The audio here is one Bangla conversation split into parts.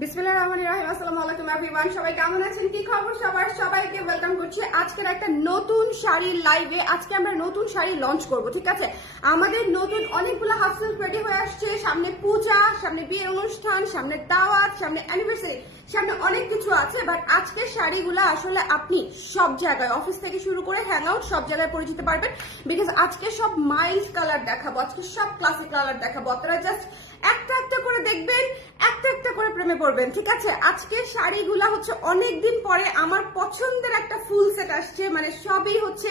বিসমিল্লাহির রহমানির রহিম। আসসালামু আলাইকুম এভরিওয়ান, সবাই কেমন আছেন, কি খবর সবার? সবাইকে ওয়েলকাম করছি আজকের একটা নতুন শাড়ির লাইভে। আজকে আমরা নতুন শাড়ি লঞ্চ করব, ঠিক আছে? আমাদের নতুন অনেকগুলো হাফ সিল্ক রেডি হয়ে আসছে। সামনে পূজা, সামনে বিয়ের অনুষ্ঠান, সামনে দাওয়াত, সামনে অ্যানিভার্সারি, সামনে অনেক কিছু আছে। বাট আজকের শাড়িগুলো আসলে আপনি সব জায়গায়, অফিস থেকে শুরু করে হ্যাং আউট, সব জায়গায় পরে যেতে পারবেন। বিকজ আজকে সব মাইল্ড কালার দেখাবো, আজকে সব ক্লাসিক কালার দেখাবো। আপনারা জাস্ট একটা একটা করে দেখবেন, একটা একটা করে প্রেমে পড়বেন, ঠিক আছে? আজকে শাড়িগুলা হচ্ছে অনেকদিন পরে আমার পছন্দের একটা ফুল সেট আসছে, মানে সবই হচ্ছে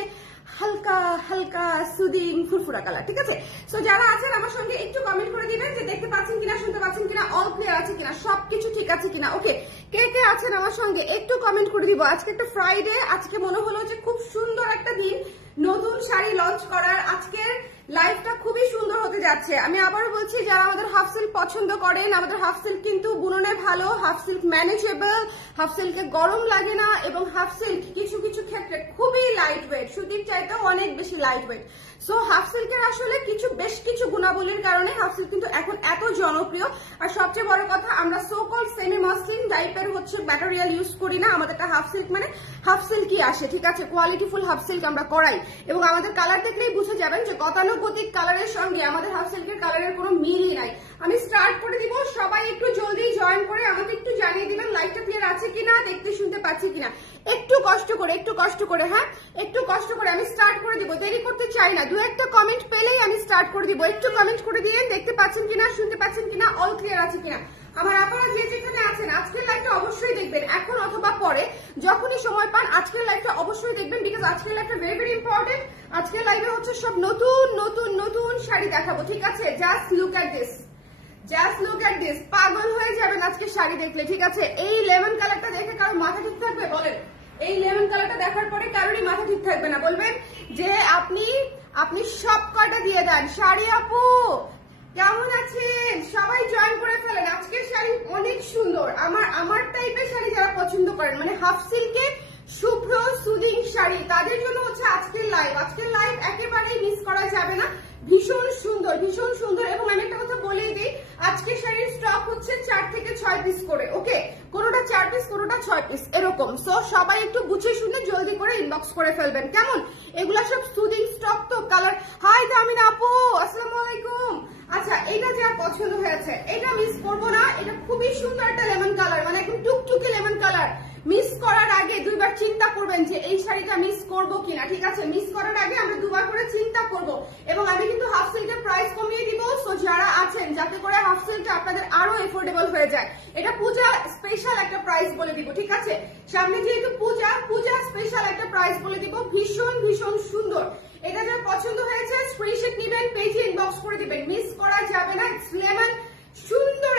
হালকা হালকা সুদিং ফুরফুরা কালার, ঠিক আছে? সো যারা আছেন আমার সঙ্গে একটু কমেন্ট করে দিবেন যে দেখতে পাচ্ছেন কিনা, শুনতে পাচ্ছেন কিনা, অল ক্লিয়ার আছে কিনা, সবকিছু ঠিক আছে কিনা। ওকে, কে কে আছেন আমার সঙ্গে একটু কমেন্ট করে দিব। আজকে একটা ফ্রাইডে, আজকে মনে হলো যে খুব সুন্দর একটা দিন নতুন শাড়ি লঞ্চ করার। আজকের লাইফটা খুবই সুন্দর হতে যাচ্ছে। আমি আবার বলছি, যারা আমাদের হাফ সিল্ক পছন্দ করেন, আমাদের হাফ সিল্ক কিন্তু বুননে ভালো, হাফ সিল্ক ম্যানেজেবল, হাফ সিল্কে গরম লাগে না, এবং হাফ সিল্ক কিছু কিছু ক্ষেত্রে খুবই লাইট ওয়েট, সুতির চাইতেও অনেক বেশি লাইট ওয়েট। সো হাফ সিল্কের আসলে বেশ কিছু গুণাবলীর কারণে হাফ সিল্ক কিন্তু এখন এত জনপ্রিয়। আর সবচেয়ে বড় কথা, আমরা সো কল সেমি মাসলিন টাইপের হচ্ছে ম্যাটেরিয়াল ইউজ করি না। আমাদেরটা হাফ সিল্ক মানে হাফ সিল্কই আসে, ঠিক আছে? কোয়ালিটিফুল হাফ সিল্ক আমরা করাই, এবং আমাদের কালার দেখলেই বুঝে যাবেন যে গতানুগতিক কালারের সঙ্গে আমাদের হাফ সিল্কের কালারের কোনো মিলই নাই। আমি স্টার্ট করে দিব, সবাই একটু জলদি জয়েন করে আমাকে একটু জানিয়ে দিবেন লাইভটা ক্লিয়ার আছে কিনা, দেখতে শুনতে পাচ্ছি কিনা। একটু কষ্ট করে, হ্যাঁ একটু কষ্ট করে আমি স্টার্ট করে দিব, দেরি করতে চাই না। দু একটা কমেন্ট পেলেই আমি স্টার্ট করে দিব। একটু কমেন্ট করে দিয়ে দেখতে পাচ্ছেন কিনা, শুনতে পাচ্ছেন কিনা, অল ক্লিয়ার আছে কিনা। আমার আপনারা যে যেখানে আছেন আজকের লাইভটা অবশ্যই দেখবেন, এখন অথবা পরে যখনই সময় পান আজকের লাইভটা অবশ্যই দেখবেন। বিকজ আজকের লাইভটা ভেরি ভেরি ইম্পর্টেন্ট। আজকের লাইভে হচ্ছে সব নতুন নতুন নতুন শাড়ি দেখাবো, ঠিক আছে? Just look at this, just look at this, পাগল হয়ে যাবেন আজকে শাড়ি দেখলে, ঠিক আছে? এই লেমন কালারটা দেখে কারো মাথা ঠিক থাকবে? বলেন, এই লেমন কালারটা দেখার পরে কারোরই মাথা ঠিক থাকবে না। বলবেন যে আপনি সব কয়টা দিয়ে দেন। শাড়ি আপু কেমন আছেন? সবাই জয়েন করে ফেলেন। আজকের শাড়ি অনেক সুন্দর। আমার টাইপের শাড়ি যারা পছন্দ করেন, মানে হাফ সিল্কে শুভ্র সুদিং শাড়ি, তাদের জন্য হচ্ছে আজকের লাইভ। আজকের লাইভ একেবারেই মিস করা যাবে না। ভীষণ সুন্দর, ভীষণ সুন্দর। এবং আমি একটা কথা বলেই দিই, আজকের শাড়ির স্টক হচ্ছে 4 থেকে 6 পিস করে। ওকে, কোনোটা 4 পিস, কোনোটা 6 পিস, এরকম। সো সবাই একটু বুঝে শুনে জলদি করে ইনবক্স করে ফেলবেন, কেমন? এগুলা সব সুদিং স্টক তো। কালার, হাই দামিন আপু, আসসালামু আলাইকুম। আচ্ছা, এটা যার পছন্দ হয়েছে এটা মিস করবো না। এটা খুবই সুন্দর একটা লেমন কালার, মানে একদম টুকটুকে লেমন কালার। মিস করার আগে দুইবার চিন্তা করবেন যে এই শাড়িটা মিস করবো কিনা, ঠিক আছে? মিস করার আগে আমরা দুবার করে চিন্তা করব। এবং আমি কিন্তু হাফ সিল্কের প্রাইস কমিয়ে দিব। সো যারা আছেন, যাতে করে হাফ সিল্কটা আপনাদের আরো এফোর্ডেবল হয়ে যায়। এটা পূজা স্পেশাল একটা প্রাইস বলে দিব, ঠিক আছে? সামনে যেহেতু পূজা স্পেশাল একটা প্রাইস বলে দিব। ভীষণ ভীষণ সুন্দর। এটা যার পছন্দ হয়েছে স্ক্রিনশট নেবেন, পেজে ইনবক্স করে দিবেন, মিস করা যাবে না। ইটস লেমন, সুন্দর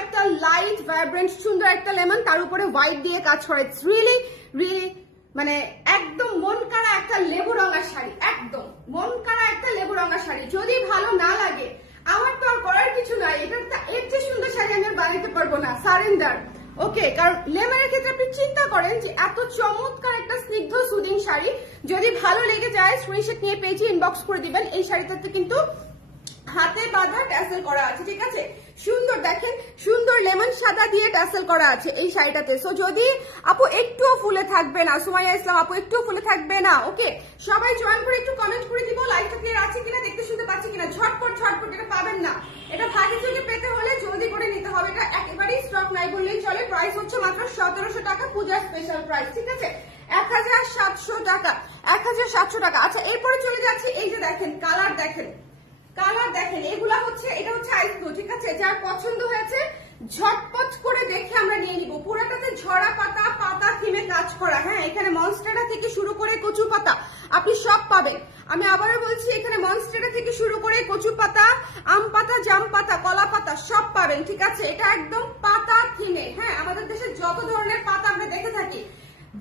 একটা লাইট ভাইব্রেন্ট সুন্দর একটা লেমন, তার উপরে হোয়াইট দিয়ে কাজ করে। ইটস রিয়েলি রিয়েলি মানে একদম মন কাড়া একটা লেবু রঙা শাড়ি, একদম মন কাড়া একটা লেবু রঙা শাড়ি। যদি ভালো না লাগে আমার তো আর করার কিছু নাই। এটা এর চেয়ে সুন্দর শাড়ি আমি আর বানাতে পারবো না, সারেন্ডার। ওকে, কারণ লেমনের ক্ষেত্রে আপনি চিন্তা করেন যে এত চমৎকার একটা স্নিগ্ধ সুদিং শাড়ি, যদি ভালো লেগে যায় স্ক্রিনশট নিয়ে পেজে ইনবক্স করে দিবেন। এই শাড়িটাতে কিন্তু হাতে বাঁধা ট্যাসেল করা আছে, ঠিক আছে? সুন্দর, দেখেন সুন্দর লেমন সাদা দিয়ে ট্যাসেল করা আছে এই শাড়িটাতে। সো যদি আপু একটুও ফুলে থাকবে না, সুমাইয়া ইসলাম আপু একটুও ফুলে থাকবে না। ওকে, সবাই জয়েন করে একটু কমেন্ট করে দিব লাইভটা ক্লিয়ার আছে কিনা, দেখতে শুনতে পাচ্ছি কিনা। ঝটপট এটা পাবেন না। এটা ভাগে থেকে পেতে হলে জলদি করে নিতে হবে। এটা একেবারেই স্টক নাই বললেই চলে। প্রাইস হচ্ছে মাত্র 1700 টাকা, পূজার স্পেশাল প্রাইস, ঠিক আছে? 1700 টাকা, 1700 টাকা। আচ্ছা, এরপরে চলে যাচ্ছি। এই যে দেখেন কালার, দেখেন এগুলা হচ্ছে, এটা হচ্ছে আইস ব্লু, ঠিক আছে? যার পছন্দ হয়েছে ঝটপট করে দেখে আমরা নিয়ে নিব। পুরাটাতে ঝরা পাতা থিমে কাজ করা। হ্যাঁ, এখানে মনস্টেরা থেকে শুরু করে কচু পাতা আপনি সব পাবেন। আমি আবারও বলছি, এখানে মনস্টেরা থেকে শুরু করে কচু পাতা, আম পাতা, জাম পাতা, কলা পাতা সব পাবেন, ঠিক আছে? এটা একদম পাতা থিমে। হ্যাঁ, আমাদের দেশে যত ধরনের পাতা আমরা দেখে থাকি,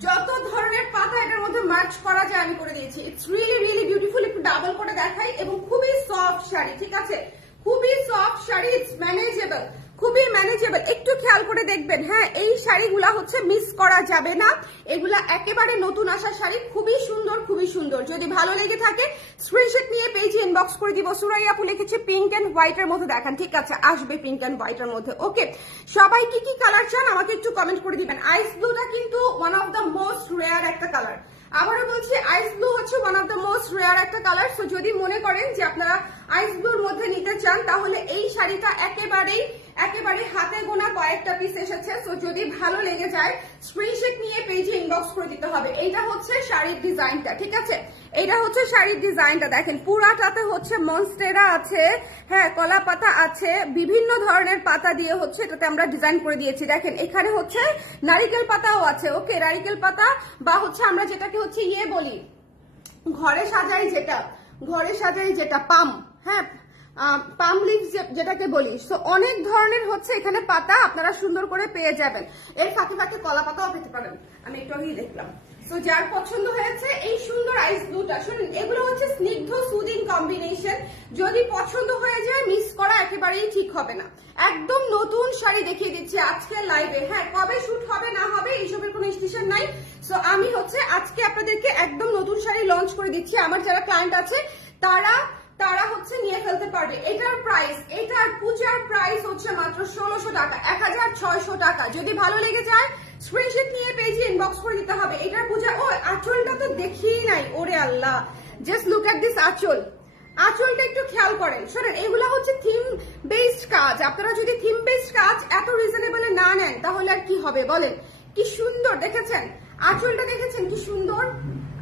যত ধরনের পাতা এটার মধ্যে মার্চ করা যায় আমি করে দিয়েছি। It's really really beautiful. একটু ডাবল করে দেখাই। এবং খুবই সফট শাড়ি, ঠিক আছে? খুবই সফট শাড়ি। ইটস ম্যানেজেবল, খুবই ম্যানেজেবল। একটু খেয়াল করে দেখবেন। হ্যাঁ, এই শাড়িগুলা হচ্ছে মিস করা যাবে না, এগুলা একেবারে নতুন আসা শাড়ি, খুবই সুন্দর খুবই সুন্দর। যদি ভালো লেগে থাকে স্ক্রিনশট নিয়ে পেজে ইনবক্স করে দিব। সুরাইয়া আপু লিখেছে পিঙ্ক এন্ড হোয়াইট এর মধ্যে দেখান, ঠিক আছে আসবে পিঙ্ক এন্ড হোয়াইট এর মধ্যে। ওকে, সবাই কি কি কালার চান আমাকে একটু কমেন্ট করে দিবেন। আইস ব্লুটা কিন্তু one of the most rare একটা কালার, আবারও বলছি আইস ব্লু হচ্ছে one of the most rare একটা কালার। সো যদি মনে করেন যে আপনারা আইস ব্লুর মধ্যে নিতে চান তাহলে এই শাড়িটা একেবারে হাতে গোনা কয়েকটা পিস এসেছে। সো যদি ভালো লেগে যায় স্ক্রিনশট নিয়ে পেজে ইনবক্স করে দিতে হবে। এইটা হচ্ছে শাড়ির ডিজাইনটা, ঠিক আছে, এটা হচ্ছে শাড়ির ডিজাইনটা। দেখেন পুরাটাতে হচ্ছে মনস্টেরা আছে, হ্যাঁ কলা পাতা আছে, বিভিন্ন ধরনের পাতা দিয়ে হচ্ছে এটাতে আমরা ডিজাইন করে দিয়েছি। দেখেন এখানে হচ্ছে নারিকেল পাতাও আছে। ওকে, নারিকেল পাতা বা হচ্ছে আমরা যেটাকে হচ্ছে বলি ঘরে সাজাই যেটা পাম, হ্যাঁ পাম লিভস যেটাকে বলি। সো অনেক ধরনের হচ্ছে এখানে পাতা আপনারা সুন্দর করে পেয়ে যাবেন। এর ফাঁকে ফাঁকে কলা পাতাও পেতে পারেন, আমি একটু আগেই দেখলাম। সো যার পছন্দ হয়েছে এই সুন্দর আইস ব্লুটা, শুনুন এগুলো হচ্ছে স্নিগ্ধ সুদিং কম্বিনেশন। যদি পছন্দ হয়ে যায় মিস করা একেবারেই ঠিক হবে না। একদম নতুন শাড়ি দেখিয়ে দিচ্ছি আজকের লাইভে। হ্যাঁ, কবে শুট হবে না হবে এইসবের কোনো স্টেশন নাই। সো আমি হচ্ছে আজকে আপনাদেরকে একদম নতুন শাড়ি লঞ্চ করে দিচ্ছি। আমার যারা ক্লায়েন্ট আছে তারা হচ্ছে নিয়ে ফেলতে পারবে। এটার পূজার প্রাইস হচ্ছে মাত্র 1600 টাকা, 1600 টাকা। যদি ভালো লেগে যায় স্ক্রিনশট নিয়ে পেজে ইনবক্স করে দিতে হবে। এটার পূজা, ও আঁচলটা তো দেখিই নাই, ওরে আল্লাহ, জাস্ট লুক এট দিস আঁচলটা একটু খেয়াল করেন। শোনেন এগুলো হচ্ছে থিম বেসড কাজ, আপনারা যদি থিম বেসড কাজ এত রিজনেবলে না নেন তাহলে আর কি হবে বলেন। কি সুন্দর দেখেছেন আঁচলটা, দেখেছেন কি সুন্দর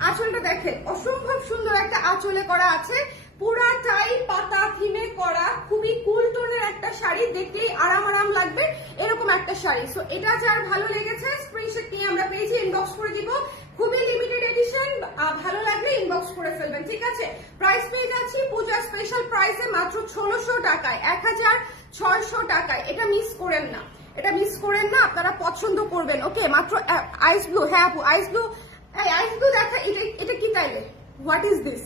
আঁচলটা, দেখেন অসম্ভব সুন্দর একটা আঁচলে করা আছে, পুরাটাই পাতা থিমে করা, খুবই কুল টোনের একটা শাড়ি, দেখতেই আরাম লাগবে এরকম একটা শাড়ি। সো এটা যার ভালো লেগেছে স্ক্রিনশট নিয়ে আমরা পেজে ইনবক্স করে দিব। খুবই লিমিটেড এডিশন, ভালো লাগলে ইনবক্স করে ফেলবেন, ঠিক আছে। প্রাইস পেয়ে যাচ্ছি পূজা স্পেশাল প্রাইসে মাত্র 1600 টাকায়, 1600 টাকায়। এটা মিস করেন না, আপনারা পছন্দ করবেন। ওকে, মাত্র আইস ব্লু। হ্যাঁ আপু আইস ব্লু দেখা, এটা কি তাইলে হোয়াট ইজ দিস,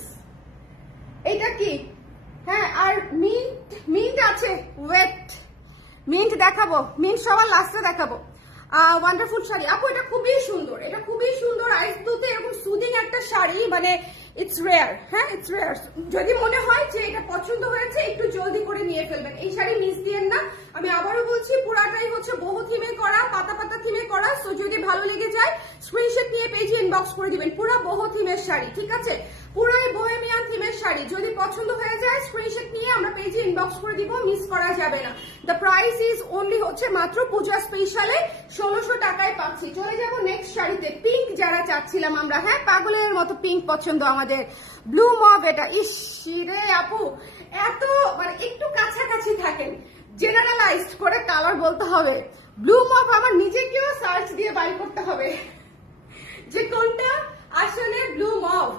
এটা কি? হ্যাঁ, আর মিন্ট আছে, ওয়েট মিন্ট দেখাবো, মিন্ট সবার লাস্টে দেখাবো। ওয়ান্ডারফুল শাড়ি আপু, এটা খুবই সুন্দর আইস ব্লুতে এরকম সুদিং একটা শাড়ি, মানে ইটস রেয়ার। হ্যাঁ ইটস রেয়ার। যদি মনে হয় যে এটা পছন্দ হয়েছে একটু জলদি করে নিয়ে ফেলবেন, এই শাড়ি মিস দিয়েন না। আমি আবারও বলছি পুরাটাই হচ্ছে বহু থিমে করা, পাতা থিমে করা। সো যদি ভালো লেগে যায় স্ক্রিনশট নিয়ে পেজে ইনবক্স করে দিবেন। পুরো বহু থিমের শাড়ি, ঠিক আছে, পুরাই বোহেমিয়ান থিমের শাড়ি। যদি পছন্দ হয়ে যায় স্ক্রিনশট নিয়ে আমরা পেজে ইনবক্স করে দিব, মিস করা যাবে না। দ্য প্রাইস ইজ অনলি হচ্ছে মাত্র পূজা স্পেশালে 1600 টাকায় পাচ্ছি। চলে যাব নেক্সট শাড়িতে। পিঙ্ক যারা চাচ্ছিলাম আমরা, হ্যাঁ পাগলের মতো পিঙ্ক পছন্দ আমাদের, ব্লু মভ। এটা ইস রে আপু, এত মানে একটু কাছাকাছি থাকেন, জেনারেলাইজড করে কালার বলতে হবে। ব্লু মভ আমার নিজেকেও সার্চ দিয়ে বাই করতে হবে যে কোনটা আসলে ব্লু মভ।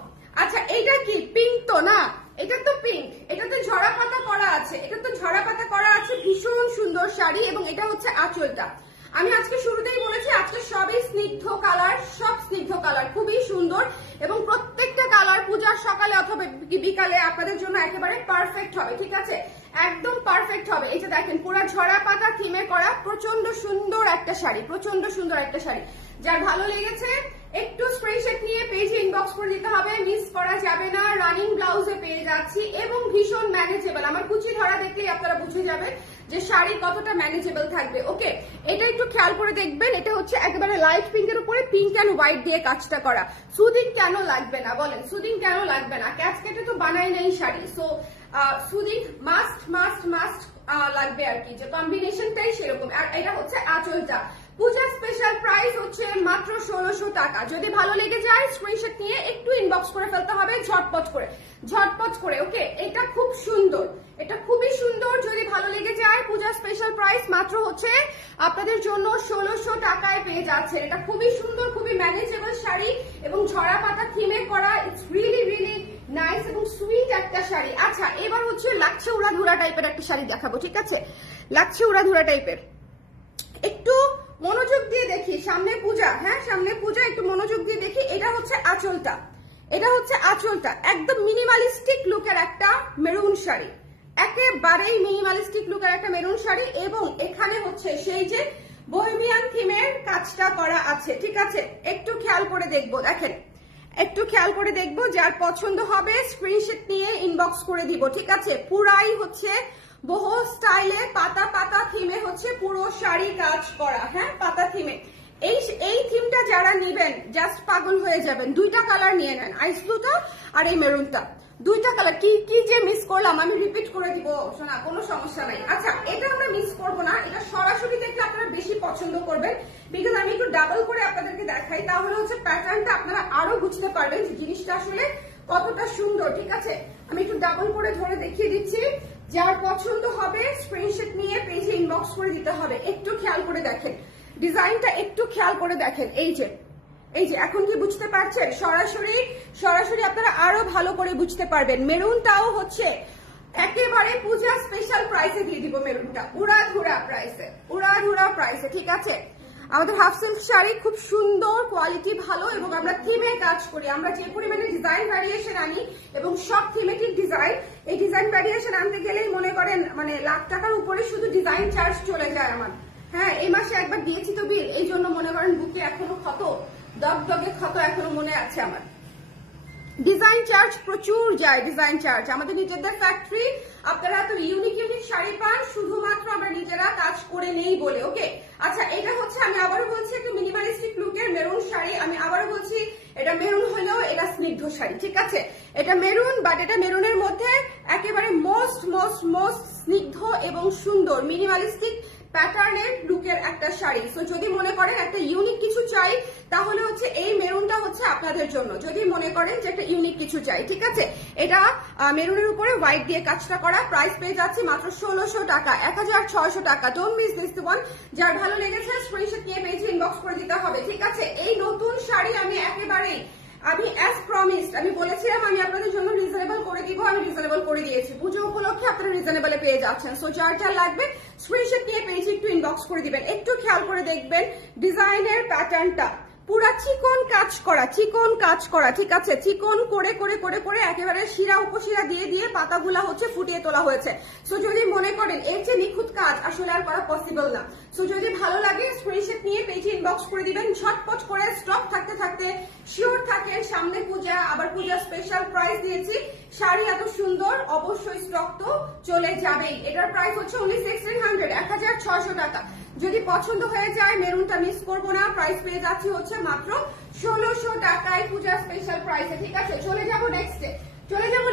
আচ্ছা এটা কি পিঙ্ক তো না, এটা তো পিঙ্ক, এটা তো ঝরা পাতা করা আছে, ভীষণ সুন্দর শাড়ি। এবং এটা হচ্ছে আঁচলটা। আমি আজকে শুরুতেই বলেছি আজকে সবই স্নিগ্ধ কালার, সব স্নিগ্ধ কালার, খুবই সুন্দর। এবং প্রত্যেকটা কালার পূজার সকালে অথবা বিকালে আপনাদের জন্য একেবারে পারফেক্ট হবে, ঠিক আছে, একদম পারফেক্ট হবে। এই যে দেখেন পুরো ঝরা পাতা থিমে করা প্রচন্ড সুন্দর একটা শাড়ি, যার ভালো লেগেছে একটু স্ক্রিনশট নিয়ে পেজে ইনবক্স করে দিতে হবে, মিস করা যাবে না। রানিং ব্লাউজে পেয়ে যাচ্ছি এবং ভীষণ ম্যানেজেবল। আমার কুচি ধরা দেখলেই আপনারা বুঝে যাবেন যে শাড়ি কতটা ম্যানেজেবল থাকবে। ওকে, এটা একটু খেয়াল করে দেখবেন, এটা হচ্ছে একেবারে লাইট পিঙ্কের উপরে পিঙ্ক অ্যান্ড হোয়াইট দিয়ে কাজটা করা। সুদিং কেন লাগবে না বলেন, সুদিং কেন লাগবে না, ক্যাচকেটে তো বানায় নেই শাড়ি। সো সুদিং মাস্ট লাগবে আর কি, যে কম্বিনেশনটাই সেরকম। আর এটা হচ্ছে আঁচলটা। পূজা স্পেশাল প্রাইস হচ্ছে মাত্র 1600 টাকা। যদি ভালো লেগে যায় স্ক্রিনশট নিয়ে একটু ইনবক্স করে ফেলতে হবে ঝটপট করে। ওকে, এটা খুব সুন্দর, এটা খুবই সুন্দর। যদি ভালো লেগে যায় পূজা স্পেশাল প্রাইস মাত্র হচ্ছে আপনাদের জন্য 1600 টাকায় পেয়ে যাচ্ছে। এটা খুবই সুন্দর, খুবই ম্যানেজেবল শাড়ি এবং ঝরা পাতা থিমে করা। ইটস রিয়েলি নাইস এবং সুইট একটা শাড়ি। আচ্ছা এবার হচ্ছে লাচ্ছে উড়াধুরা টাইপের একটা শাড়ি দেখাবো, ঠিক আছে, লাচ্ছে উড়াধুরা টাইপের। একটু মনোযোগ দিয়ে দেখি, সামনে পূজা, হ্যাঁ সামনে পূজা, একটু মনোযোগ দিয়ে দেখি। এটা হচ্ছে আঁচলটা, একদম মিনিমালিস্টিক লুকের একটা মেরুন শাড়ি, একেবারেই মিনিমালিস্টিক লুকের একটা মেরুন শাড়ি। এবং এখানে হচ্ছে সেই যে বোহেমিয়ান থিমের কাজটা করা আছে, ঠিক আছে? একটু খেয়াল করে দেখবো, দেখেন একটু খেয়াল করে দেখবো, যার পছন্দ হবে স্ক্রিনশট নিয়ে ইনবক্স করে দিব, ঠিক আছে? পুরাই হচ্ছে বহু স্টাইলে পাতা পাতা থিমে হচ্ছে পুরো শাড়ি কাজ করা, হ্যাঁ পাতা থিমে। এই থিমটা যারা নিবেন জাস্ট পাগল হয়ে যাবেন। দুইটা কালার নিয়ে নেন, আইস ব্লুটা আর এই মেরুনটা, দুইটা কালার। কি কি যে মিস করলাম, আমি রিপিট করে দিব শোনা, কোনো সমস্যা নাই। আচ্ছা এটা আমরা মিস করবো না, এটা সরাসরি দেখলে আপনারা বেশি পছন্দ করবেন, বিকজ আমি একটু ডাবল করে আপনাদেরকে দেখাই, তাহলে হচ্ছে প্যাটার্নটা আপনারা আরো বুঝতে পারবেন যে জিনিসটা আসলে কতটা সুন্দর, ঠিক আছে? আমি একটু ডাবল করে ধরে দেখিয়ে দিচ্ছি। যার পছন্দ হবে স্ক্রিনশট নিয়ে পেজে ইনবক্স করে দিতে হবে। একটু খেয়াল করে দেখেন ডিজাইনটা, একটু খেয়াল করে দেখেন। এই যে এখন কি বুঝতে পারছেন? সরাসরি আপনারা আরো ভালো করে বুঝতে পারবেন। মেরুনটাও হচ্ছে একেবারে পূজা স্পেশাল প্রাইসে দিয়ে দিব, মেরুনটা উড়াধুরা প্রাইসে, ঠিক আছে? আমাদের হাফ সিল্ক শাড়ি খুব সুন্দর, কোয়ালিটি ভালো, এবং আমরা থিমে কাজ করি। আমরা যে পরিমাণে ডিজাইন ভ্যারিয়েশন আনি এবং সব থিমেটিক ডিজাইন, এই ডিজাইন ভ্যারিয়েশন আনতে গেলেই মনে করেন মানে লাখ টাকার উপরে শুধু ডিজাইন চার্জ চলে যায় আমার। হ্যাঁ এই মাসে একবার দিয়েছি তো বিল, এই জন্য মনে করেন বুকে এখনো ক্ষত, দগদগে ক্ষত এখনো মনে আছে আমার। ডিজাইন চার্জ প্রচুর যায়, ডিজাইন চার্জ আমাদের নিজেদের ফ্যাক্টরি। আপনারা তো ইউনিক শাড়ি পান শুধুমাত্র আমরা নিজেরা কাজ করে নেই বলে, ওকে? আচ্ছা এটা হচ্ছে, আমি আবারও বলছি, একটু মিনিমালিস্টিক লুকের মেরুন শাড়ি। আমি আবারও বলছি এটা মেরুন হলেও এটা স্নিগ্ধ শাড়ি, ঠিক আছে? এটা মেরুন, বাট এটা মেরুনের মধ্যে একেবারে মোস্ট স্নিগ্ধ এবং সুন্দর মিনিমালিস্টিক প্যাটার্নের লুকের একটা শাড়ি। সো যদি মনে করেন একটা ইউনিক কিছু চাই, তাহলে হচ্ছে এই মেরুনটা হচ্ছে আপনাদের জন্য, যদি মনে করেন যে একটা ইউনিক কিছু চাই, ঠিক আছে? এটা মেরুনের উপরে হোয়াইট দিয়ে কাজটা করা। প্রাইস পেয়ে যাচ্ছে মাত্র 1600 টাকা, 1600 টাকা। Don't miss this one. যার ভালো লেগেছে স্ক্রিনশট নিয়ে পেজে ইনবক্স করে দিতে হবে, ঠিক আছে? এই নতুন শাড়ি আমি অ্যাজ প্রমিসড আমি বলেছিলাম আমি আপনাদের জন্য রিজনেবল করে দিব, আমি রিজনেবল করে দিয়েছি। পুজো উপলক্ষে আপনারা রিজনেবলে পেয়ে যাচ্ছেন। সো যার লাগবে স্ক্রিনশট নিয়ে পেজে একটু ইনবক্স করে দিবেন। একটু খেয়াল করে দেখবেন ডিজাইনের প্যাটার্নটা পুরা চিকন কাজ করা, ঠিক আছে? চিকন করে করে করে করে একেবারে শিরা উপশিরা দিয়ে পাতাগুলা হচ্ছে ফুটিয়ে তোলা হয়েছে। সো যদি মনে করেন এর চেয়ে নিখুঁত কাজ আসলে আর করা পসিবল না। সো যদি ভালো লাগে স্ক্রিনশট নিয়ে পেজে ইনবক্স করে দিবেন ঝটপট করে। স্টক থাকতে শিওর থাকেন, সামনে পূজা, আবার পূজা স্পেশাল প্রাইস দিয়েছি। শাড়ি এত সুন্দর, অবশ্যই স্টক তো চলে যাবেই। এটার প্রাইস হচ্ছে only 1600, 1600 টাকা। যদি পছন্দ হয়ে যায় মেরুনটা মিস করবো না, প্রাইস পেয়ে যাচ্ছি হচ্ছে মাত্র 1600 টাকায় পূজা স্পেশাল প্রাইসে, ঠিক আছে? চলে যাবো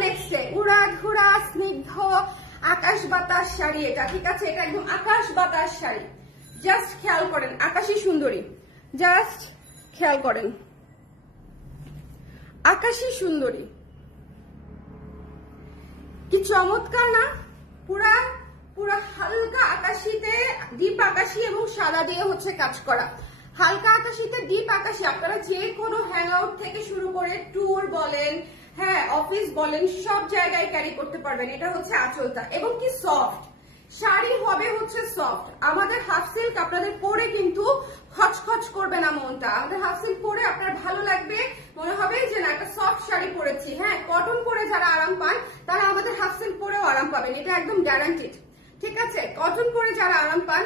নেক্সটে উড়াধুরা স্নিগ্ধ আকাশ বাতাস শাড়ি এটা, ঠিক আছে? এটা একদম আকাশ বাতাস শাড়ি। জাস্ট খেয়াল করেন, আকাশী সুন্দরী, জাস্ট খেয়াল করেন আকাশী সুন্দরী, কি চমৎকার না? পুরা হালকা আকাশিতে ডিপ আকাশি এবং সাদা দিয়ে হচ্ছে কাজ করা। হালকা আকাশিতে ডিপ আকাশি, আপনারা যে কোনো হ্যাং আউট থেকে শুরু করে ট্যুর বলেন, হ্যাঁ অফিস বলেন, সব জায়গায় ক্যারি করতে পারবেন। এটা হচ্ছে আঁচলটা, এবং কি সফট শাড়ি হবে হচ্ছে সফট। আমাদের হাফ সিল্ক আপনাদের পরে কিন্তু খচখচ করবে না মনটা। আমাদের হাফ সিল্ক পরে আপনার ভালো লাগবে, মনে হবে যে না একটা সফট শাড়ি পরেছি। হ্যাঁ কটন পরে যারা আরাম পান তারা আমাদের হাফ সিল্ক পরেও আরাম পাবেন, এটা একদম গ্যারান্টিড, ঠিক আছে? কটন পরে যারা আরাম পান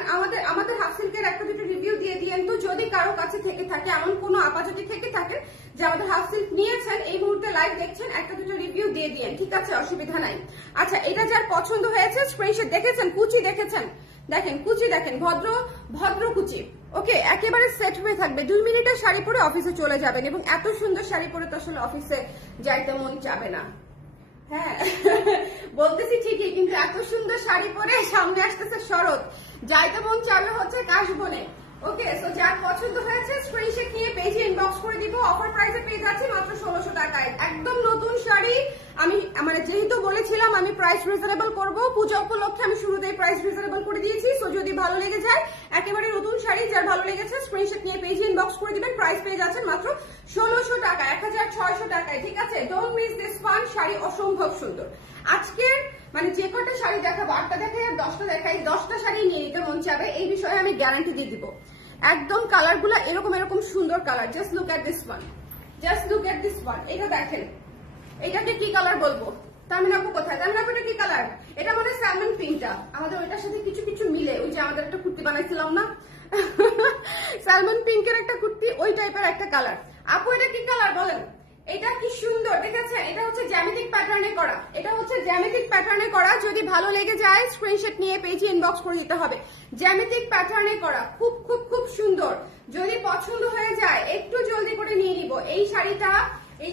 আমাদের হাফ সিল্কের একটা দুটো রিভিউ দিয়ে দিয়েন তো, যদি কারো কাছে থেকে থাকে, এমন কোনো আপা যদি থেকে থাকে যে আমাদের হাফ সিল্ক নিয়েছেন, এই মুহূর্তে লাইভ দেখছেন, একটা দুটো রিভিউ দিয়ে দিয়েন, ঠিক আছে? অসুবিধা নাই। আচ্ছা এটা যার পছন্দ হয়েছে স্ক্রিনশট দেখেছেন, কুচি দেখেছেন, দেখেন কুচি দেখেন, ভদ্র কুচি, ওকে? একেবারে সেট হয়ে থাকবে। 2 মিনিটের শাড়ি পরে অফিসে চলে যাবেন, এবং এত সুন্দর শাড়ি পরে তো আসলে অফিসে যাইতে মন যাবে না। হ্যাঁ বলতেছি ঠিকই, কিন্তু এত সুন্দর শাড়ি পরে সামনে আসতেছে শরৎ, যাইতে মন চাবে হচ্ছে কাশবনে। ওকে, সো যার পছন্দ হয়েছে স্ক্রিনশট নিয়ে পেজে ইনবক্স করে দিব। অফার প্রাইসে পেয়ে যাচ্ছি মাত্র 1600 টাকায়, একদম নতুন শাড়ি। আমি মানে যেহেতু বলেছিলাম আমি প্রাইস রিজনেবল করব, পূজা উপলক্ষে আমি শুরুতেই প্রাইস রিজনেবল করে দিয়েছি। সো যদি ভালো লেগে যায়, একেবারে নতুন শাড়ি, যার ভালো লেগেছে স্ক্রিনশট নিয়ে পেজে ইনবক্স করে দিবেন। প্রাইস পেয়ে যাচ্ছেন মাত্র 1600 টাকা, 1600 টাকায়, ঠিক আছে? Don't miss this one. Sari অসম্ভব সুন্দর। আজকে মানে যে কটা শাড়ি দেখাবো, 8টা দেখাই আর 10টা দেখাই, 10টা শাড়ি নিয়ে নিতে মন চাবে, এই বিষয়ে আমি গ্যারান্টি দিয়ে দিব। একদম কালার গুলা এরকম সুন্দর colour. Just look at this one, এটা দেখেন, এটাকে কি কালার বলবো? তামিন আপু কোথায়? তামিন আপু এটা কি কালার? এটা আমাদের স্যালমন পিঙ্কটা, আমাদের ওইটার সাথে কিছু মিলে, ওই যে আমাদের একটা কুর্তি বানাইছিলাম না, স্যালমন পিঙ্কের একটা কুর্তি, ওই টাইপের একটা কালার। আপু এটা কি কালার বলেন? এটা কি সুন্দর দেখেছেন? এটা হচ্ছে জ্যামিতিক প্যাটার্নে করা, এটা হচ্ছে জ্যামিতিক প্যাটার্নে করা। যদি ভালো লেগে যায় স্ক্রিনশট নিয়ে পেজে ইনবক্স করে দিতে হবে। জ্যামিতিক প্যাটার্নে করা, খুব খুব খুব সুন্দর। যদি পছন্দ হয়ে যায় একটু জলদি করে নিয়ে নিব। এই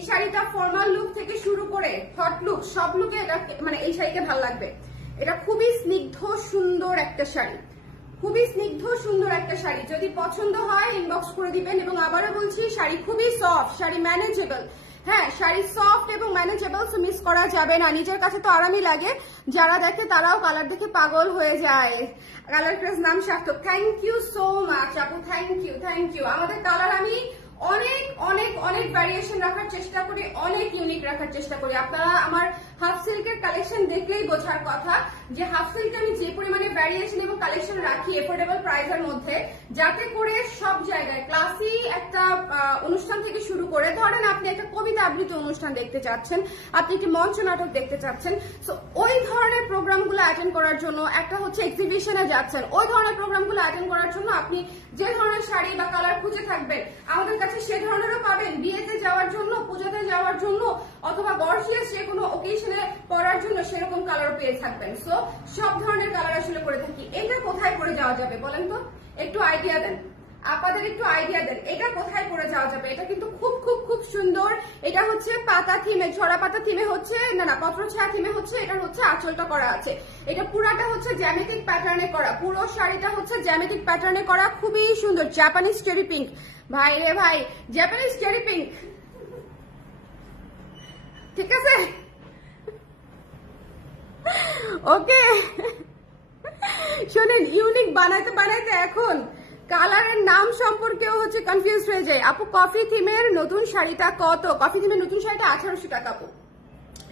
শাড়িটা ফর্মাল লুক থেকে শুরু করে হট লুক, সব লুকে এটা মানে এই শাড়িকে ভালো লাগবে। এটা খুবই স্নিগ্ধ সুন্দর একটা শাড়ি, খুবই স্নিগ্ধ সুন্দর একটা শাড়ি। যদি পছন্দ হয় ইনবক্স করে দিবেন। এবং আবারও বলছি শাড়ি খুবই সফট, শাড়ি ম্যানেজেবল। হ্যাঁ, শাড়ি সফট এবং ম্যানেজেবল, সো মিস করা যাবে না। নিজের কাছে তো আরামই লাগে, যারা দেখে তারাও কালার দেখে পাগল হয়ে যায়। কালার ক্রেজ নাম সার্থক। থ্যাংক ইউ সো মাচ আপু, থ্যাংক ইউ। আমাদের কালার আমি অনেক অনেক অনেক ভ্যারিয়েশন রাখার চেষ্টা করি, অনেক ইউনিক রাখার চেষ্টা করি। আপনারা আমার হাফ সিল্কের কালেকশন দেখলেই বোঝার কথা যে হাফ সিল্কে আমি যে পরিমাণে ভ্যারিয়েশন এবং কালেকশন রাখি এফোর্ডেবল প্রাইসের মধ্যে, যাতে করে সব জায়গায় ক্লাসি একটা অনুষ্ঠান থেকে শুরু করে, ধরেন আপনি একটা কবিতা আবৃত্তি অনুষ্ঠান দেখতে চাচ্ছেন, আপনি একটি মঞ্চ নাটক দেখতে চাচ্ছেন, সো ওই ধরনের প্রোগ্রামগুলো অ্যাটেন্ড করার জন্য, একটা হচ্ছে এক্সিবিশনে যাচ্ছেন, ওই ধরনের প্রোগ্রামগুলো অ্যাটেন্ড করার জন্য আপনি যে ধরনের শাড়ি বা কালার খুঁজে থাকবেন আমাদের কাছে সে ধরনেরও পাবেন। বিয়েতে যাওয়ার জন্য, পূজাতে যাওয়ার জন্য, অথবা গর্জিয়াস যে কোনো ওকেশনে পরার জন্য সেরকম কালার পেয়ে থাকবেন। সো সব ধরনের কালার আসলে করে থাকি। এটা কোথায় পরে যাওয়া যাবে বলেন তো, একটু আইডিয়া দেন, আপনাদের একটু আইডিয়া দেন এটা কোথায় পরে যাওয়া যাবে। এটা কিন্তু খুব খুব খুব সুন্দর। এটা হচ্ছে পাতা থিমে, ঝরা পাতা থিমে হচ্ছে, না পত্র ছায়া থিমে হচ্ছে। এটা হচ্ছে আঁচলটা করা আছে, এটা পুরাটা হচ্ছে জ্যামিতিক প্যাটার্নে করা, পুরো শাড়িটা হচ্ছে জ্যামিতিক প্যাটার্নে করা, খুবই সুন্দর। জাপানিজ চেরি পিঙ্ক, ভাই রে ভাই, জাপানিজ চেরি পিঙ্ক, ঠিক আছে ওকে। শোনেন, ইউনিক বানাইতে বানাইতে এখন কালারের নাম সম্পর্কেও হচ্ছে কনফিউজ হয়ে যায়। আপু কফি থিমের নতুন শাড়িটা কত? কফি থিমের নতুন শাড়িটা 1800 টাকা আপু।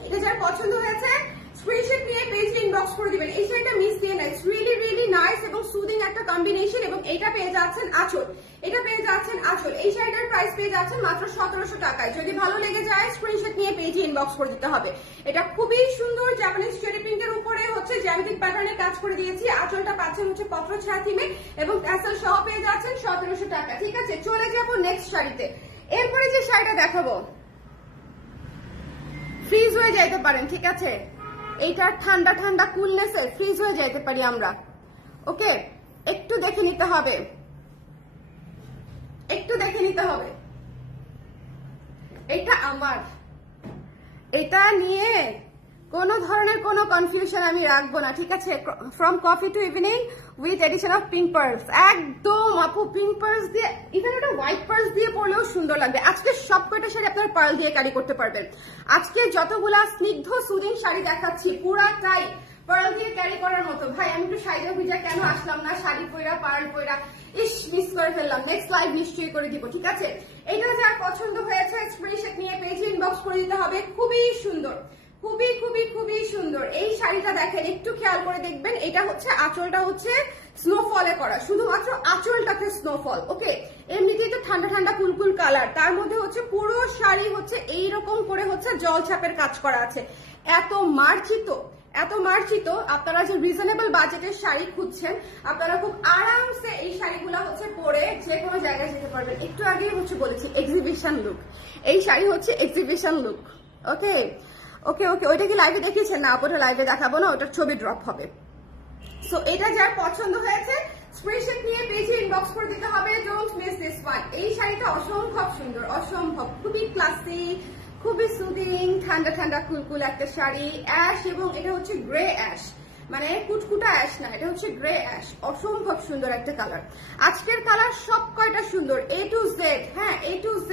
এটা যার পছন্দ হয়েছে স্ক্রিনশট নিয়ে পেজে ইনবক্স করে দিবেন। এই শাড়িটা মিস দিয়ে না, ইটস রিয়েলি রিয়েলি নাইস এবং সুদিং একটা কম্বিনেশন। এবং এটা পেয়ে যাচ্ছেন আঁচল, এটা পেয়ে যাচ্ছেন আঁচল। এই শাড়িটার প্রাইস পেয়ে যাচ্ছেন মাত্র 1700 টাকায়। যদি ভালো লেগে যায় স্ক্রিনশট নিয়ে পেজে ইনবক্স করে দিতে হবে। এটা খুবই সুন্দর জাপানিজ চেরি পিঙ্কের উপরে হচ্ছে জ্যামিতিক প্যাটার্নে কাজ করে দিয়েছি। আঁচলটা পাচ্ছেন হচ্ছে পত্র ছায়া থিমে এবং ট্যাসেল সহ পেয়ে যাচ্ছেন 1700 টাকা। ঠিক আছে, চলে যাবো নেক্সট শাড়িতে। এরপরে যে শাড়িটা দেখাবো ফ্রিজ হয়ে যাইতে পারেন, ঠিক আছে, এইটা ঠান্ডা ঠান্ডা কুলনেসে ফ্রিজ হয়ে যাইতে পারি আমরা। ওকে, একটু দেখে নিতে হবে, একটু দেখে নিতে হবে। এটা আমার, এটা নিয়ে কোনো ধরনের কোনো কনফিউশন আমি রাখবো না, ঠিক আছে। From coffee to evening with edition of pink pearls, একদম আপু পিঙ্ক পার্লস দিয়ে, ইভেন একটা হোয়াইট পার্লস দিয়ে পরলেও সুন্দর লাগবে। আজকে সব কয়টা শাড়ি আপনার পার্ল দিয়ে ক্যারি করতে পারবেন। আজকে যতগুলা স্নিগ্ধ সুদিন শাড়ি দেখাচ্ছি পুরাটাই পার্ল দিয়ে ক্যারি করার মতো। ভাই আমি একটু সাইজা ভিজা কেন আসলাম না, শাড়ি পয়রা পার্ল পয়রা, ইস মিস করে ফেললাম। নেক্সট লাইভ নিশ্চয়ই করে দিব, ঠিক আছে। এটা যার পছন্দ হয়েছে স্ক্রিনশট নিয়ে পেজে ইনবক্স করে দিতে হবে। খুবই সুন্দর, খুবই খুবই খুবই সুন্দর। এই শাড়িটা দেখেন, একটু খেয়াল করে দেখবেন। এটা হচ্ছে আঁচলটা হচ্ছে স্নোফলে করা, শুধুমাত্র আঁচলটাতে স্নোফল। ওকে, এমনিতেই তো ঠান্ডা ঠান্ডা কুলকুল কালার, তার মধ্যে হচ্ছে পুরো শাড়ি হচ্ছে এইরকম করে হচ্ছে জল ছাপের কাজ করা আছে। এত মার্জিত, এত মার্জিত। আপনারা যে রিজনেবল বাজেটের শাড়ি খুঁজছেন, আপনারা খুব আরামসে এই শাড়িগুলো হচ্ছে পরে যে কোনো জায়গায় যেতে পারবেন। একটু আগেই হচ্ছে বলেছি এক্সিবিশন লুক, এই শাড়ি হচ্ছে এক্সিবিশন লুক। ওকে ওকে ওকে, ওইটা কি লাইভে দেখিয়েছেন? না, ওটা লাইভে দেখাবো না, ওটার ছবি ড্রপ হবে। সো এটা যার পছন্দ হয়েছে স্ক্রিনশট নিয়ে পেজে ইনবক্স করে দিতে হবে। Don't miss this one. এই শাড়িটা অসম্ভব সুন্দর, অসম্ভব, খুবই ক্লাসি, খুবই সুদিং, ঠান্ডা ঠান্ডা কুলকুল একটা শাড়ি। অ্যাশ, এবং এটা হচ্ছে গ্রে অ্যাশ, মানে কুটকুটা অ্যাশ না, এটা হচ্ছে গ্রে অ্যাশ। অসম্ভব সুন্দর একটা কালার। আজকের কালার সব কয়টা সুন্দর, A to Z। হ্যাঁ, A to Z,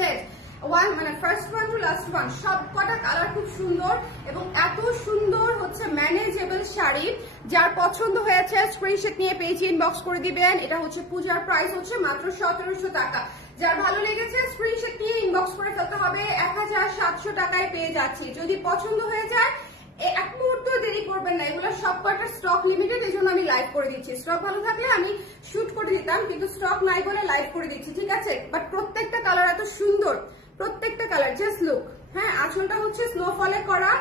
ওয়ান মানে first one to last one, সব কটা কালার খুব সুন্দর এবং এত সুন্দর হচ্ছে ম্যানেজেবল শাড়ি। যার পছন্দ হয়েছে স্ক্রিনশট নিয়ে পেজে ইনবক্স করে দিবেন। এটা হচ্ছে পূজার প্রাইস হচ্ছে মাত্র 1700 টাকা। যার ভালো লেগেছে স্ক্রিনশট নিয়ে ইনবক্স করে ফেলতে হবে। 1700 টাকায় পেয়ে যাচ্ছি। যদি পছন্দ হয়ে যায় এক মুহূর্ত দেরি করবেন না, এগুলো সব কয়টা স্টক লিমিটেড, এই জন্য আমি লাইভ করে দিচ্ছি। স্টক ভালো থাকলে আমি শুট করে দিতাম, কিন্তু স্টক নাই বলে লাইভ করে দিচ্ছি, ঠিক আছে। বাট প্রত্যেকটা কালার এত সুন্দর, প্রত্যেকটা কালার, জাস্ট লুক। হ্যাঁ আঁচলটা হচ্ছে স্নোফলে করা,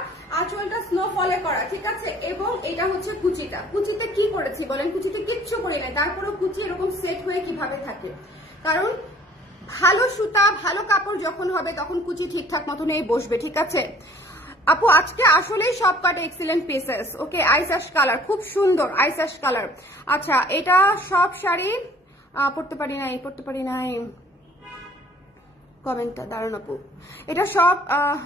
আঁচলটা স্নোফলে করা, ঠিক আছে। এবং এটা হচ্ছে কুচিটা, কুচিতে কি করেছি বলেন? কুচিতে কিচ্ছু করি নাই, তারপরেও কুচি এরকম সেট হয়ে কিভাবে থাকে? কারণ ভালো সুতা ভালো কাপড় যখন হবে তখন কুচি ঠিকঠাক মতন এই বসবে, ঠিক আছে। আপু আজকে আসলেই সব কাটে এক্সিলেন্ট পিসেস। ওকে, আইস অ্যাশ কালার, খুব সুন্দর আইস অ্যাশ কালার। আচ্ছা এটা সব শাড়ি পড়তে পারি নাই কমেন্টটা দাঁড়ান আপু। এটা সব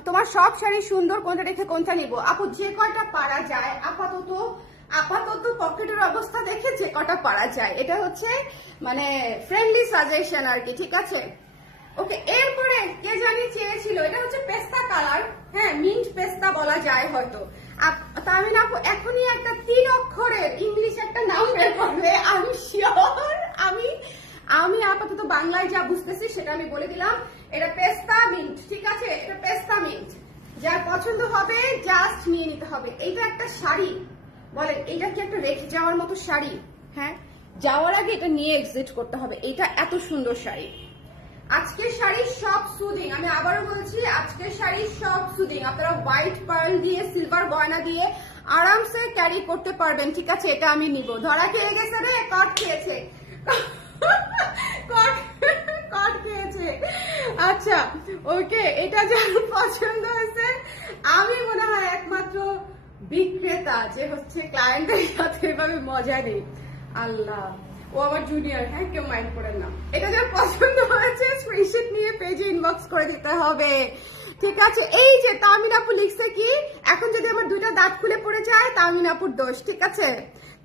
তোমার সব শাড়ি সুন্দর, কোনটা রেখে কোনটা নিব? আপু যে কয়টা পারা যায় আপাতত পকেটের অবস্থা দেখে যে কটা পারা যায়, এটা হচ্ছে মানে ফ্রেন্ডলি সাজেশন আর কি, ঠিক আছে। ওকে, এরপরে কে জানি চেয়েছিল, এটা হচ্ছে পেস্তা কালার, হ্যাঁ মিন্ট পেস্তা বলা যায় হয়তো। তামিন আপু এখনই একটা 3 অক্ষরের ইংলিশ একটা নাম বের করবে, আমি শিওর। আমি আপাতত বাংলায় যা বুঝতেছি সেটা আমি বলে দিলাম। এটা পেস্তা মিন্ট, ঠিক আছে, এটা পেস্তা মিন্ট। যার পছন্দ হবে জাস্ট নিয়ে নিতে হবে। এইটা একটা শাড়ি, বলেন এইটা কি একটা রেখে যাওয়ার মতো শাড়ি? হ্যাঁ, যাওয়ার আগে এটা নিয়ে এক্সিট করতে হবে। এটা এত সুন্দর শাড়ি। আজকের শাড়ি সব সুদিং, আমি আবারও বলছি আজকের শাড়ি সব সুদিং। আপনারা হোয়াইট পার্ল দিয়ে সিলভার গয়না দিয়ে আরামসে ক্যারি করতে পারবেন, ঠিক আছে। এটা আমি নিব। ধরা খেয়ে গেছে রে, কট খেয়েছে, কট খেয়েছে। আচ্ছা ওকে, এটা যার পছন্দ হয়েছে, আমি মনে হয় একমাত্র বিক্রেতা যে হচ্ছে ক্লায়েন্টের সাথে এভাবে মজা নেই। আল্লাহ, ও আমার জুনিয়র, হ্যাঁ কেউ মাইন্ড করেন না। এটা যার পছন্দ হয়েছে স্ক্রিনশট নিয়ে পেজে ইনবক্স করে দিতে হবে, ঠিক আছে। এই যে তামিন আপু লিখছে কি, এখন যদি আমার 2টা দাঁত খুলে পড়ে যায় তামিন আপুর দোষ, ঠিক আছে।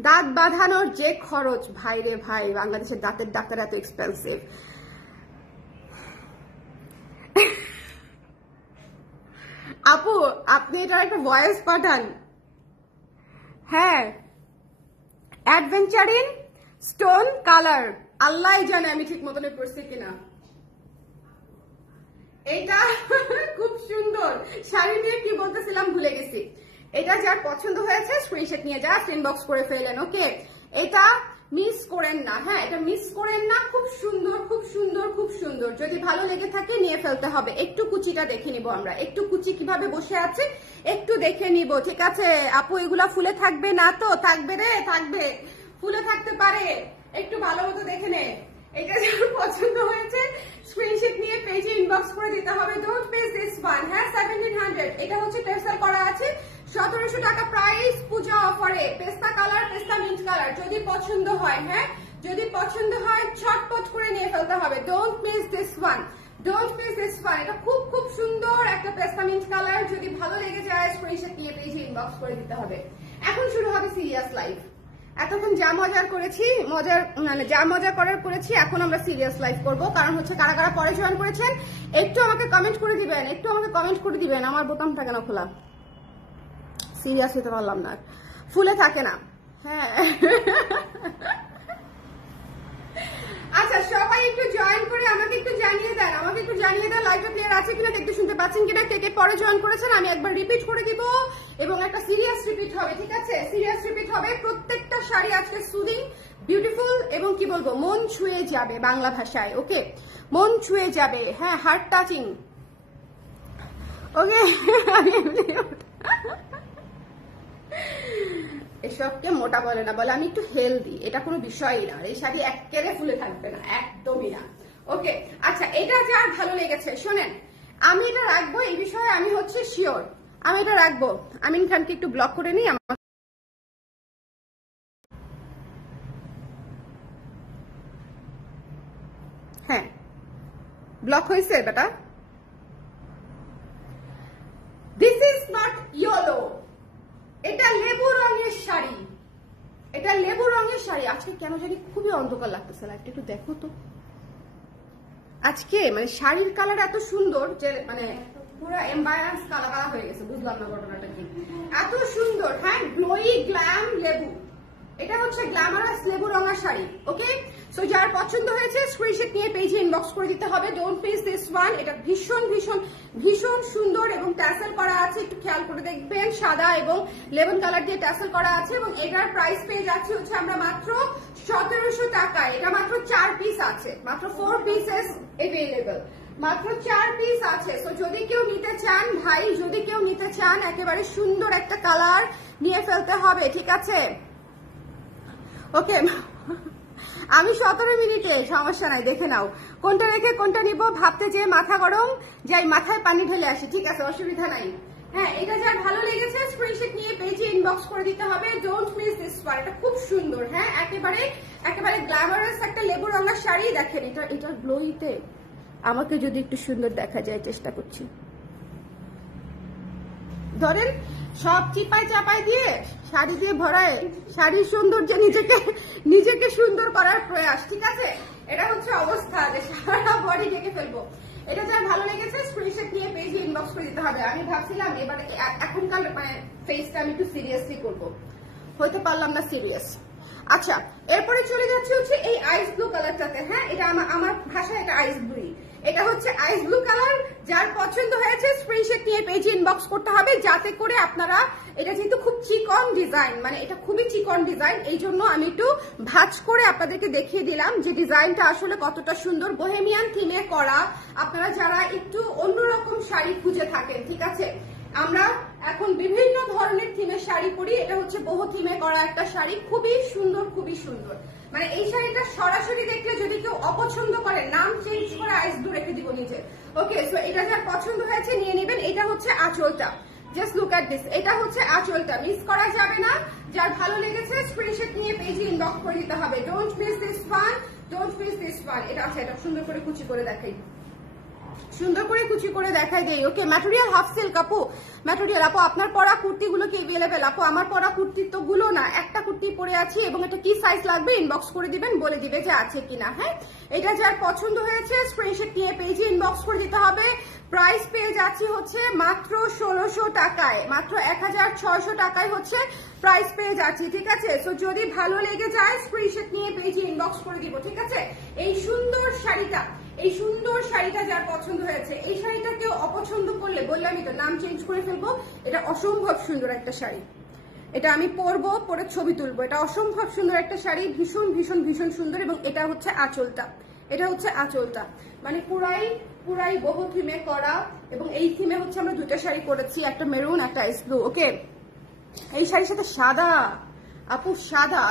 দাঁত বাঁধানোর যে খরচ, ভাই রে ভাই, বাংলাদেশের দাঁতের ডাক্তার এত এক্সপেন্সিভ। আপু আপনি এটার একটা ভয়েস পাঠান। হ্যাঁ, অ্যাডভেঞ্চারিন স্টোন কালার, আল্লাহ জানে আমি ঠিক মতন করছি কিনা। এটা খুব সুন্দর শাড়ি, নিয়ে কি বলতেছিলাম ভুলে গেছি। এটা যার পছন্দ হয়েছে স্ক্রিনশট নিয়ে জাস্ট ইনবক্স করে ফেলেন, ওকে। এটা মিস করেন না, হ্যাঁ এটা মিস করেন না, খুব সুন্দর খুব সুন্দর খুব সুন্দর। যদি ভালো লেগে থাকে নিয়ে ফেলতে হবে। একটু কুচিটা দেখে নিব আমরা, একটু কুচি কিভাবে বসে আছে একটু দেখে নিব, ঠিক আছে। আপু এগুলা ফুলে থাকবে না তো? থাকবে রে, থাকবে, ফুলে থাকতে পারে, একটু ভালো মতো দেখে নে। এটা যার পছন্দ হয়েছে স্ক্রিনশট নিয়ে পেজে ইনবক্স করে দিতে হবে। ডোন্ট মিস দিস ওয়ান, হ্যাঁ 1700। এটা হচ্ছে টেক্সটাইল করা আছে, 1700 টাকা প্রাইস পূজা অফারে। পেস্তা কালার, পেস্তা মিন্ট কালার, যদি পছন্দ হয়, হ্যাঁ যদি পছন্দ হয় ছটপট করে নিয়ে ফেলতে হবে। Don't miss this one, don't miss this one. এটা খুব খুব সুন্দর একটা পেস্তা মিন্ট কালার, যদি ভালো লেগে যায় স্ক্রিনশট নিয়ে পেজে ইনবক্স করে দিতে হবে। এখন শুরু হবে সিরিয়াস লাইভ। এতক্ষণ যা মজার করেছি, যা মজা করার করেছি, এখন আমরা সিরিয়াস লাইভ করবো। কারণ হচ্ছে কারা কারা পরে জয়েন করেছেন একটু আমাকে কমেন্ট করে দিবেন, একটু আমাকে কমেন্ট করে দিবেন। আমার বোতাম থাকে না খোলা, সিরিয়াস হতে পারলাম না, ফুলে থাকে না। হ্যাঁ আচ্ছা সবাই একটু জয়েন করে আমাকে একটু জানিয়ে দেন, লাইভটা ক্লিয়ার আছে কিনা, দেখতে শুনতে পাচ্ছেন কিনা, কে কে পরে জয়েন করেছেন। আমি একবার রিপিট করে দিব এবং একটা সিরিয়াস রিপিট হবে, ঠিক আছে। সিরিয়াস রিপিট হবে। প্রত্যেকটা শাড়ি আজকে সুদিং, বিউটিফুল এবং কি বলবো মন ছুঁয়ে যাবে, বাংলা ভাষায়, ওকে মন ছুঁয়ে যাবে, হ্যাঁ হার্ট টাচিং, ওকে। এসবকে মোটা বলে না, বলে আমি একটু হেলদি, এটা কোনো বিষয়ই না। এই শাড়ি একেবারে ফুলে থাকবে না, একদমই না, ওকে। আচ্ছা এটা যার ভালো লেগেছে শোনেন, আমি এটা রাখবো, এই বিষয়ে আমি হচ্ছে শিওর, আমি এটা রাখবো। আমিন খানকে একটু ব্লক করে নিই আমার, হ্যাঁ ব্লক হয়েছে বেটা। দিস ইজ নট ইয়েলো, এটা লেবু রঙের শাড়ি, এটা লেবু রঙের শাড়ি। আজকে কেন জানি খুবই অন্ধকার লাগতেছে, লাইটটা একটু দেখো তো। আজকে মানে শাড়ির কালার এত সুন্দর যে মানে পুরো এমবায়ান্স কালা হয়ে গেছে, বুঝলাম না ঘটনাটা কি, এত সুন্দর। হ্যাঁ গ্লোই গ্ল্যাম লেবু, এটা হচ্ছে গ্ল্যামারাস লেবু রঙা শাড়ি, ওকে। সো যার পছন্দ হয়েছে স্ক্রিনশট নিয়ে পেজে ইনবক্স করে দিতে হবে। Don't miss this one. এটা ভীষণ ভীষণ ভীষণ সুন্দর এবং ট্যাসেল করা আছে, একটু খেয়াল করে দেখবেন, সাদা এবং লেমন কালার দিয়ে ট্যাসেল করা আছে। এবং এটার প্রাইস পেয়ে যাচ্ছে হচ্ছে আমরা মাত্র 1700 টাকায়। এটা মাত্র 4 পিস আছে, মাত্র 4 পিসেস এভেলেবল। মাত্র 4 পিস আছে। তো যদি কেউ নিতে চান ভাই, যদি কেউ নিতে চান, একেবারে সুন্দর একটা কালার নিয়ে ফেলতে হবে, ঠিক আছে? ওকে, আমি 17 মিনিটে, সমস্যা নাই, দেখে নাও কোনটা রেখে কোনটা নিব ভাবতে যে মাথা গরম, যাই মাথায় পানি ঢেলে আসি, ঠিক আছে, অসুবিধা নাই। হ্যাঁ, এটা যার ভালো লেগেছে স্ক্রিনশট নিয়ে পেজে ইনবক্স করে দিতে হবে। ডোন্ট মিস দিস ওয়ান, এটা খুব সুন্দর। হ্যাঁ, একেবারে গ্ল্যামারাস একটা লেবু রঙের শাড়ি। দেখেন এটা গ্লোইতে আমাকে যদি একটু সুন্দর দেখা যায়, চেষ্টা করছি। ধরেন সব চিপাই চাপাই দিয়ে শাড়ি দিয়ে ভরায় শাড়ির সৌন্দর্যে নিজেকে সুন্দর করার প্রয়াস, ঠিক আছে? এটা হচ্ছে অবস্থা যে সারা বডি ঢেকে ফেলবো। এটা যার ভালো লেগেছে স্ক্রিনশট নিয়ে পেজে ইনবক্স করে দিতে হবে। আমি ভাবছিলাম এবার এখনকার মানে ফেসটা আমি একটু সিরিয়াসলি করবো, হইতে পারলাম না সিরিয়াস। আচ্ছা, এরপরে চলে যাচ্ছে হচ্ছে এই আইস ব্লু কালারটাতে। হ্যাঁ, এটা আমার ভাষায় এটা আইস ব্লু, এটা হচ্ছে আইস ব্লু কালার। যার পছন্দ হয়েছে স্ক্রিনশট নিয়ে পেজে ইনবক্স করতে হবে, যাতে করে আপনারা, এটা যেহেতু খুব চিকন ডিজাইন, মানে এটা খুবই চিকন ডিজাইন, এই জন্য আমি একটু ভাঁজ করে আপনাদেরকে দেখিয়ে দিলাম যে ডিজাইনটা আসলে কতটা সুন্দর। বোহেমিয়ান থিমে করা, আপনারা যারা একটু অন্যরকম শাড়ি খুঁজে থাকেন, ঠিক আছে, আমরা এখন বিভিন্ন ধরনের থিমের শাড়ি পরি, এটা হচ্ছে বহু থিমে করা একটা শাড়ি, খুবই সুন্দর, খুবই সুন্দর। মানে এই শাড়িটা সরাসরি দেখলে যদি কেউ অপছন্দ করে, নাম চেঞ্জ করে আইস ব্লু রেখে দিব নিচে। ওকে, সো এটা যার পছন্দ হয়েছে নিয়ে নেবেন। এটা হচ্ছে আঁচলটা, জাস্ট লুক এট দিস, এটা হচ্ছে আঁচলটা, মিস করা যাবে না। যার ভালো লেগেছে স্ক্রিনশট নিয়ে পেজে ইনবক্স করে দিতে হবে। Don't miss this one, don't miss this one. এটা আছে, এটা সুন্দর করে কুচি করে দেখাই, সুন্দর করে কুচি করে দেখাই দেই। ওকে, ম্যাটেরিয়াল হাফ সিল্ক আপু, ম্যাটেরিয়াল আপু আপনার পরা কুর্তিগুলো কি अवेलेबल? আপু আমার পরা কুর্তি তো গুলো না, একটা কুর্তি পরে আছি, এবং এটা কি সাইজ লাগবে ইনবক্স করে দিবেন, বলে দিবে যে আছে কিনা। হ্যাঁ, এটা যার পছন্দ হয়েছে স্ক্রিনশট নিয়ে পেজে ইনবক্স করে দিতে হবে। প্রাইস পেয়ে যাচ্ছি হচ্ছে মাত্র 1600 টাকায়, মাত্র 1600 টাকায় হচ্ছে প্রাইস পেয়ে যাচ্ছি, ঠিক আছে? সো যদি ভালো লেগে যায় স্ক্রিনশট নিয়ে পেজে ইনবক্স করে দিব, ঠিক আছে? এই সুন্দর শাড়িটা যার পছন্দ হয়েছে, এই শাড়িটা কেউ অপছন্দ করলে বললামই তো নাম চেঞ্জ করে ফেলবো। এটা অসম্ভব সুন্দর একটা শাড়ি, এটা আমি পরবো, পরে ছবি তুলবো। এটা অসম্ভব সুন্দর একটা শাড়ি, ভীষণ ভীষণ ভীষণ সুন্দর। এবং এটা হচ্ছে আঁচলটা, এটা হচ্ছে আঁচলটা, মানে পুরাই বহু থিমে করা। এবং এই থিমে হচ্ছে আমরা দুইটা শাড়ি করেছি, একটা মেরুন, একটা আইস ব্লু। ওকে, এই শাড়ির সাথে সাদা, আপু সাদা,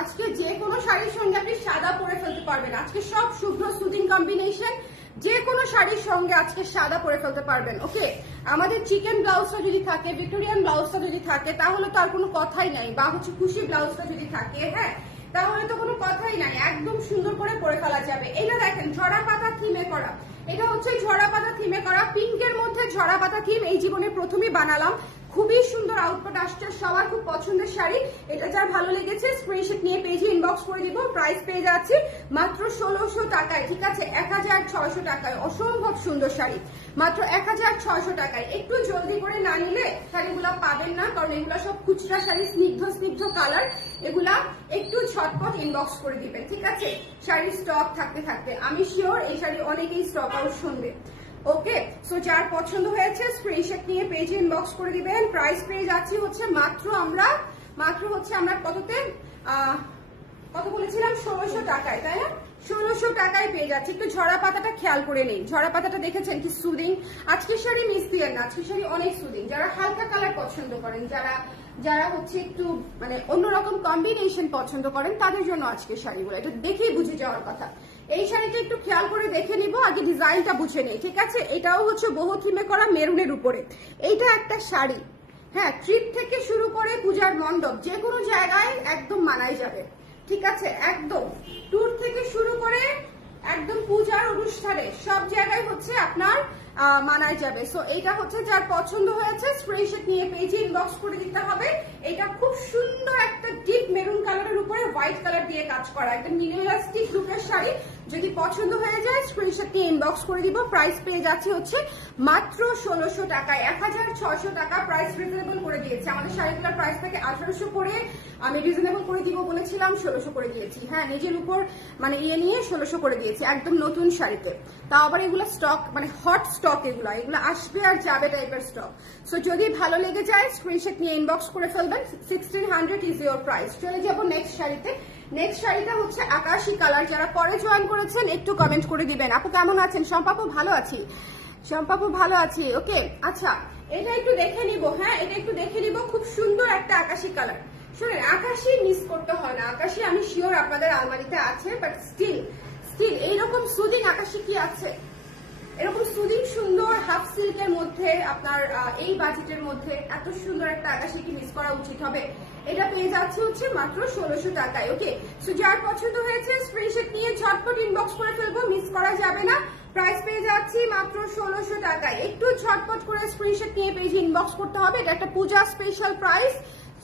আজকে যে কোনো শাড়ির সঙ্গে আপনি সাদা পরে ফেলতে পারবেন। আজকে সব শুভ্র সুদিং কম্বিনেশন, যে কোনো শাড়ির সঙ্গে আজকে সাদা পরে ফেলতে পারবেন। ওকে, আমাদের চিকেন ব্লাউজটা যদি থাকে, ভিক্টোরিয়ান ব্লাউজটা যদি থাকে, তাহলে তো আর কোনো কথাই নাই, বা হচ্ছে খুশি ব্লাউজটা যদি থাকে, হ্যাঁ, তাহলে তো কোনো কথাই নাই, একদম সুন্দর করে পরে ফেলা যাবে। এটা দেখেন ঝরা পাতা থিমে করা, এটা হচ্ছে ঝরা পাতা থিমে করা, পিঙ্কের মধ্যে ঝরা পাতা থিম, এই জীবনে প্রথমেই বানালাম। খুবই সুন্দর আউটপুট আসছে, সবার খুব পছন্দের শাড়ি। এটা যার ভালো লেগেছে স্ক্রিনশট নিয়ে পেজে ইনবক্স করে দিব। প্রাইস পেয়ে যাচ্ছি মাত্র 1600 টাকায়, ঠিক আছে? 1600 টাকায় অসম্ভব সুন্দর শাড়ি, মাত্র 1600 টাকায়। একটু জলদি করে না নিলে শাড়িগুলা পাবেন না, কারণ এগুলা সব খুচরা শাড়ি, স্নিগ্ধ কালার, এগুলা একটু ঝটপট ইনবক্স করে দিবেন, ঠিক আছে? শাড়ির স্টক থাকতে আমি শিওর এই শাড়ি অনেকেই স্টক আউট শুনবে। ওকে, সো যার পছন্দ হয়েছে স্ক্রিনশট নিয়ে পেজে ইনবক্স করে দিবেন। প্রাইস পেয়ে যাচ্ছি হচ্ছে মাত্র আমরা কততে, কত বলেছিলাম, 1600 টাকায়, তাই না? 1600 টাকায় পেয়ে যাচ্ছে। একটু ঝরা পাতাটা খেয়াল করে নেই, ঝরা পাতাটা দেখেছেন কি সুদিং। আজকের শাড়ি মিস দিলেন না, আজকের শাড়ি অনেক সুদিং। যারা হালকা কালার পছন্দ করেন, যারা হচ্ছে একটু মানে অন্যরকম কম্বিনেশন পছন্দ করেন, তাদের জন্য আজকের শাড়িগুলো, এটা দেখেই বুঝে যাওয়ার কথা। এই শাড়িটা একটু খেয়াল করে দেখে নিব, আগে ডিজাইনটা বুঝে নেই, ঠিক আছে? এটাও হচ্ছে বহু থিমে করা, মেরুনের উপরে। এইটা একটা শাড়ি, হ্যাঁ, ট্রিপ থেকে শুরু করে পূজার মণ্ডপ, যে কোনো জায়গায় একদম মানাই যাবে, ঠিক আছে? একদম ট্যুর থেকে শুরু করে একদম পূজার অনুষ্ঠানে সব জায়গায় হচ্ছে আপনার মানায় যাবে। সো এইটা হচ্ছে যার পছন্দ হয়েছে স্ক্রিনশট নিয়ে পেজে ইনবক্স করে দিতে হবে। এটা খুব সুন্দর একটা ডিপ মেরুন কালারের উপরে হোয়াইট কালার দিয়ে কাজ করা, একটা মিনিমালিস্টিক লুকের শাড়ি। যদি পছন্দ হয়ে যায় স্ক্রিনশট নিয়ে ইনবক্স করে দিব। প্রাইস পেয়ে যাচ্ছে হচ্ছে মাত্র 1600 টাকায়, 1600 টাকা। প্রাইস রিজনেবল করে দিয়েছে, আমাদের শাড়িগুলোর প্রাইস থেকে 1800 করে আমি রিজনেবল করে দিব বলেছিলাম, 1600 করে দিয়েছি। হ্যাঁ, নিজের উপর মানে নিয়ে 1600 করে দিয়েছি, একদম নতুন শাড়িতে। তাও আবার এগুলো স্টক, মানে হট স্টক, এগুলো আসবে আর যাবে টাইপের স্টক। সো যদি ভালো লেগে যায় স্ক্রিনশট নিয়ে ইনবক্স করে ফেলবেন। 1600 ইজ ইউর প্রাইস। চলে যাবো নেক্সট শাড়িতে। নেক্সট শাড়িটা হচ্ছে আকাশি কালার। যারা পরে জয়েন করেছেন একটু কমেন্ট করে দিবেন। আপু কেমন আছেন? শম্পাপু ভালো আছি, শম্পাপু ভালো আছি। ওকে আচ্ছা, এটা একটু দেখে নিব। হ্যাঁ, এটা একটু দেখে নিব। খুব সুন্দর একটা আকাশি কালার। শুনেন, আকাশি মিস করতে হয় না। আকাশি আমি শিওর আপনাদের আলমারিতে আছে, বাট স্টিল এইরকম সুদিং আকাশি কি আছে? এরকম সুদিং সুন্দর হাফ সিল্কের মধ্যে আপনার এই বাজেটের মধ্যে এত সুন্দর একটা আকাশি কি মিস করা উচিত হবে? এটা পেয়ে যাচ্ছে হচ্ছে মাত্র 1600 টাকায়। ওকে, সো যার পছন্দ হয়েছে স্ক্রিনশট নিয়ে ঝটপট ইনবক্স করে ফেলবো, মিস করা যাবে না। প্রাইস পেয়ে যাচ্ছি মাত্র 1600 টাকায়। একটু ঝটপট করে স্ক্রিনশট নিয়ে পেজে ইনবক্স করতে হবে। এটা একটা পূজা স্পেশাল প্রাইস,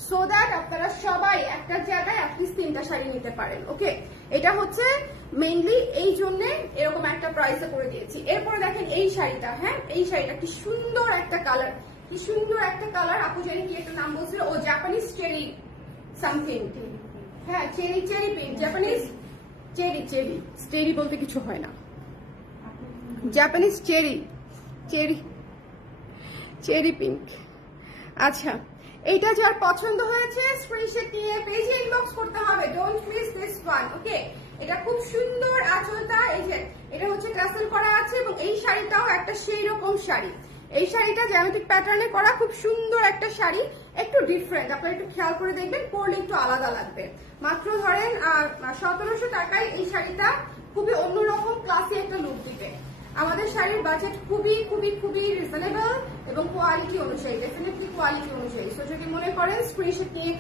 সো দ্যাট আপনারা সবাই একটা জায়গায় অ্যাটলিস্ট 3টা শাড়ি নিতে পারেন। ওকে, এটা হচ্ছে মেইনলি এই জন্য এরকম একটা প্রাইসে করে দিয়েছি। এরপরে দেখেন এই শাড়িটা। হ্যাঁ, এই শাড়িটা কি সুন্দর একটা কালার, কি সুন্দর একটা কালার। আপু জানি কি একটা নাম বলছিল, ও জাপানিজ চেরি সামথিং। হ্যাঁ, চেরি পিঙ্ক, জাপানিজ চেরি বলতে কিছু হয় না, জাপানিজ চেরি পিঙ্ক। আচ্ছা, এইটা যার পছন্দ হয়েছে স্ক্রিনশট নিয়ে পেজে ইনবক্স করতে হবে। Don't miss this one. Okay, এটা খুব সুন্দর আঁচলটা, এই যে এটা হচ্ছে টাসেল করা আছে, এবং এই শাড়িটাও একটা সেই রকম শাড়ি। এই শাড়িটা জ্যামিতিক প্যাটার্নে করা, খুব সুন্দর একটা শাড়ি, একটু ডিফারেন্ট। আপনারা একটু খেয়াল করে দেখবেন, পরলে একটু আলাদা লাগবে। মাত্র ধরেন 1700 টাকায় এই শাড়িটা খুবই অন্যরকম ক্লাসি একটা লুক দিবে। আমাদের শাড়ির বাজেট খুবই খুবই খুবই রিজনেবল এবং কোয়ালিটি অনুযায়ী, ডেফিনেটলি কোয়ালিটি অনুযায়ী। সো যদি মনে করেন স্ক্রিনশট নিয়ে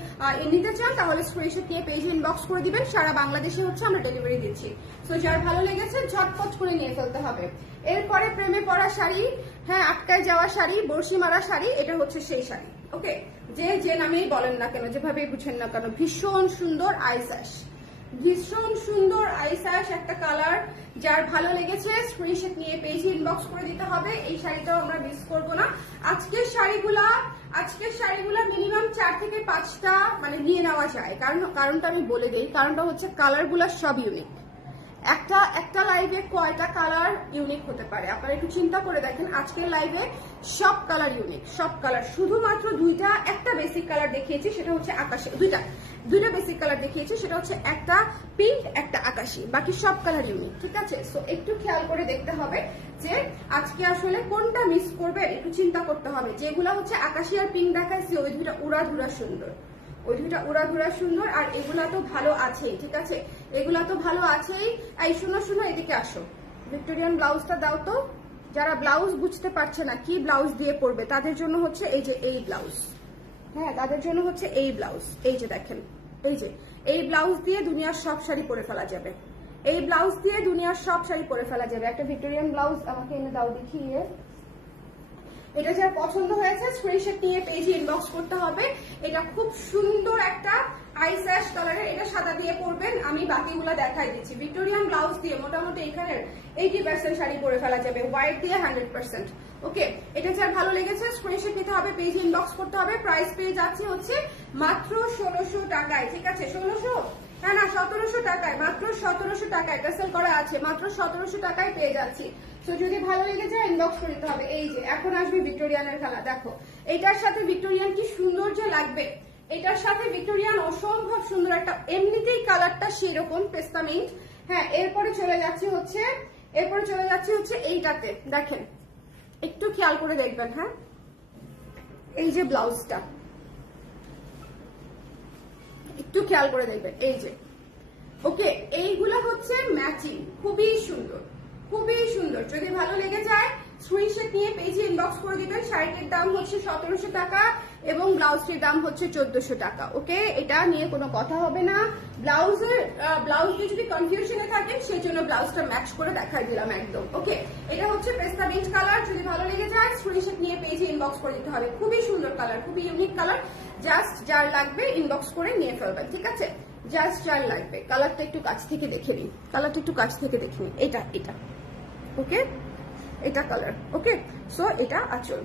নিতে চান, তাহলে স্ক্রিনশট নিয়ে পেজে ইনবক্স করে দিবেন। সারা বাংলাদেশে হচ্ছে আমরা ডেলিভারি দিচ্ছি। সো যার ভালো লেগেছে ঝটপট করে নিয়ে ফেলতে হবে। এরপরে প্রেমে পড়া শাড়ি, হ্যাঁ আটকায় যাওয়া শাড়ি, বর্ষি মারা শাড়ি, এটা হচ্ছে সেই শাড়ি। ওকে, যে নামেই বলেন না কেন, যেভাবে বুঝেন না কেন, ভীষণ সুন্দর আইস্যাশ, ভীষণ সুন্দর আইস্যাশ একটা কালার। যার ভালো লেগেছে স্ক্রিনশট নিয়ে পেজে ইনবক্স করে দিতে হবে। এই শাড়িটাও আমরা মিস করবো না। আজকের শাড়িগুলা মিনিমাম 4 থেকে 5টা মানে নিয়ে নেওয়া যায়। কারণটা আমি বলে দিই। কারণটা হচ্ছে কালারগুলা সব ইউনিক। একটা লাইভে কয়টা কালার ইউনিক হতে পারে আপনারা একটু চিন্তা করে দেখেন। আজকের লাইভে সব কালার ইউনিক, সব কালার। শুধুমাত্র একটা বেসিক কালার দেখিয়েছি, সেটা হচ্ছে আকাশি। দুইটা বেসিক কালার দেখিয়েছি, সেটা হচ্ছে একটা পিঙ্ক, একটা আকাশি, বাকি সব কালার ইউনিক। ঠিক আছে, সো একটু খেয়াল করে দেখতে হবে যে আজকে আসলে কোনটা মিস করবে, একটু চিন্তা করতে হবে। যেগুলো হচ্ছে আকাশি আর পিঙ্ক দেখাচ্ছি, ওই দুইটা উড়াধুরা সুন্দর, আর এগুলা তো ভালো আছেই। ঠিক আছে, এগুলা তো ভালো আছেই। এই শোনো এদিকে আসো, ভিক্টোরিয়ান ব্লাউজটা দাও তো। যারা ব্লাউজ বুঝতে পারছে না কি ব্লাউজ দিয়ে পরবে, তাদের জন্য হচ্ছে এই যে এই ব্লাউজ। হ্যাঁ, তাদের জন্য হচ্ছে এই ব্লাউজ। এই যে দেখেন, এই ব্লাউজ দিয়ে দুনিয়ার সব শাড়ি পরে ফেলা যাবে। এই ব্লাউজ দিয়ে দুনিয়ার সব শাড়ি পরে ফেলা যাবে। একটা ভিক্টোরিয়ান ব্লাউজ আমাকে এনে দাও দেখিয়ে। এটা যার পছন্দ হয়েছে স্ক্রিনশট নিয়ে পেজে ইনবক্স করতে হবে। এটা খুব সুন্দর একটা আইস অ্যাশ কালারের, এটা সাদা দিয়ে পরবেন। আমি বাকিগুলো দেখাই দিচ্ছি। ভিক্টোরিয়ান ব্লাউজ দিয়ে মোটামুটি এখানের 80% শাড়ি পরে ফেলা যাবে, হোয়াইট দিয়ে 100%। ওকে, এটা যার ভালো লেগেছে স্ক্রিনশট নিতে হবে, পেজে ইনবক্স করতে হবে। প্রাইস পেয়ে যাচ্ছে হচ্ছে মাত্র 1600 টাকায়। ঠিক আছে, 1600 না 1700 টাকায়, মাত্র 1700 টাকায় টাসেল করা আছে, মাত্র 1700 টাকায় পেয়ে যাচ্ছি। তো যদি ভালো লেগে যায় ইনবক্স করে দিতে হবে। এই যে এখন আসবে ভিক্টোরিয়ানের কালার, দেখো এটার সাথে ভিক্টোরিয়ান কি সুন্দর যে লাগবে। এটার সাথে ভিক্টোরিয়ান অসম্ভব সুন্দর একটা, এমনিতেই কালারটা সেরকম পেস্তা মিন্ট। হ্যাঁ, এরপরে চলে যাচ্ছি হচ্ছে এইটাতে। দেখেন একটু খেয়াল করে দেখবেন। হ্যাঁ, এই যে ব্লাউজটা একটু খেয়াল করে দেখবেন। এই যে ওকে, এইগুলা হচ্ছে ম্যাচিং, খুবই সুন্দর। যদি ভালো লেগে যায় স্ক্রিনশট নিয়ে পেজে ইনবক্স করে দিবেন। শাড়িটির দাম হচ্ছে 1700 টাকা এবং ব্লাউজটির দাম হচ্ছে 1400 টাকা। ওকে, এটা নিয়ে কোনো কথা হবে না। ব্লাউজ দিয়ে যদি কনফিউশনে থাকেন, সেই জন্য ব্লাউজটা ম্যাচ করে দেখাই দিলাম একদম। ওকে, এটা হচ্ছে পেস্তা মিন্ট কালার। যদি ভালো লেগে যায় স্ক্রিনশট নিয়ে পেজে ইনবক্স করে দিতে হবে। খুবই সুন্দর কালার, খুবই ইউনিক কালার। জাস্ট যার লাগবে ইনবক্স করে নিয়ে ফেলবেন। ঠিক আছে, জাস্ট যার লাগবে। কালারটা একটু কাছ থেকে দেখে নিন, এটা ওকে, এটা কালার। ওকে, সো এটা আঁচল।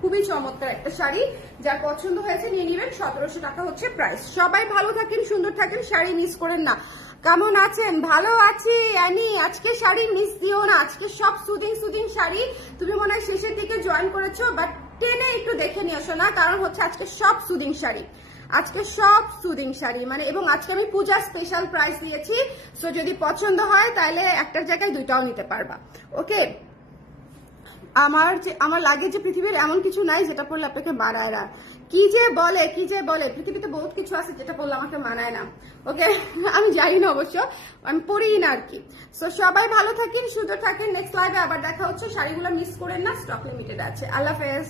খুবই চমৎকার একটা শাড়ি, যার পছন্দ হয়েছে নিয়ে নেবেন। 1700 টাকা হচ্ছে প্রাইস। সবাই ভালো থাকেন, সুন্দর থাকেন, শাড়ি মিস করেন না। কেমন আছেন? ভালো আছি অ্যানি। আজকে শাড়ি মিস দিও না, আজকে সব সুদিং শাড়ি। তুমি মনে হয় শেষের দিকে জয়েন করেছো, বাট টেনে একটু দেখে নিয়ে আসো না, কারণ হচ্ছে আজকে সব সুদিং শাড়ি। আজকে সব সুদিং শাড়ি মানে, এবং আজকে আমি পূজার স্পেশাল প্রাইস দিয়েছি। সো যদি পছন্দ হয় তাহলে একটার জায়গায় দুইটাও নিতে পারবা। ওকে, আমার লাগে যে পৃথিবীর এমন কিছু নাই যেটা পড়লে আপনাকে মানায় না। কি যে বলে পৃথিবীতে বহুত কিছু আছে যেটা পড়লে আমাকে মানায় না। ওকে, আমি জানি না অবশ্য, আমি পড়ি না আর কি। সো সবাই ভালো থাকেন, সুন্দর থাকেন। নেক্সট লাইভে আবার দেখা হচ্ছে। শাড়িগুলো মিস করেন না, স্টক লিমিটেড আছে। আল্লাহ হাফেজ।